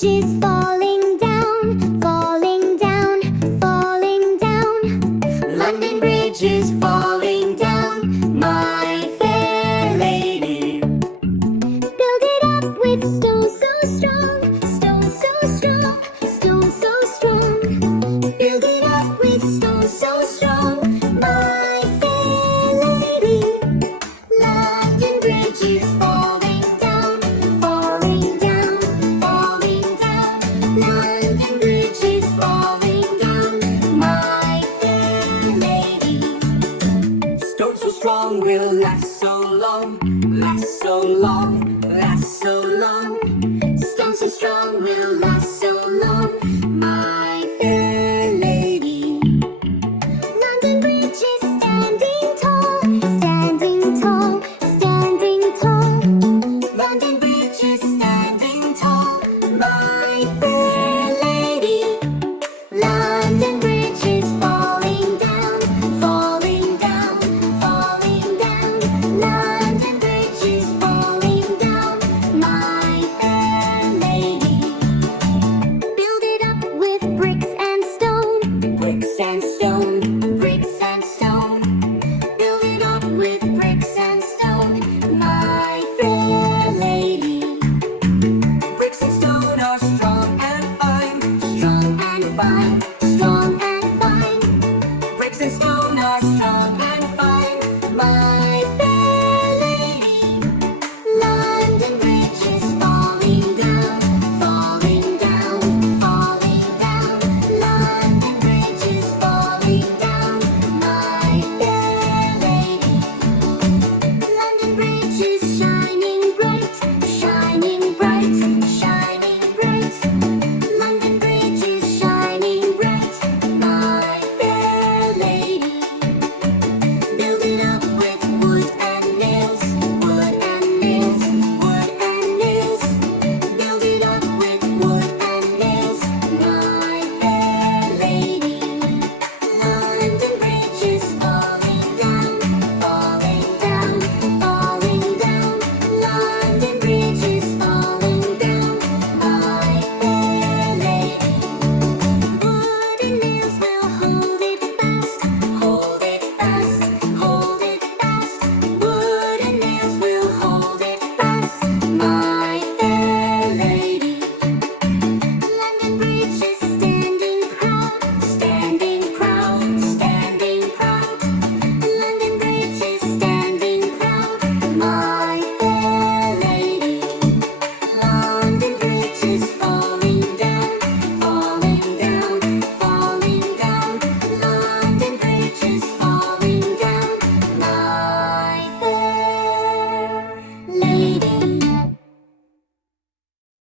Bridge is falling down, falling down, falling down. London Bridge is falling down, my fair lady. Build it up with stones so strong, stones so strong, stones so strong. Build it up with stones so strong, my fair lady. London Bridge is falling down, falling down, falling down. London Bridge is falling down, my fair lady. Stones so strong will last so long, last so long, last so long. Stones so strong will last so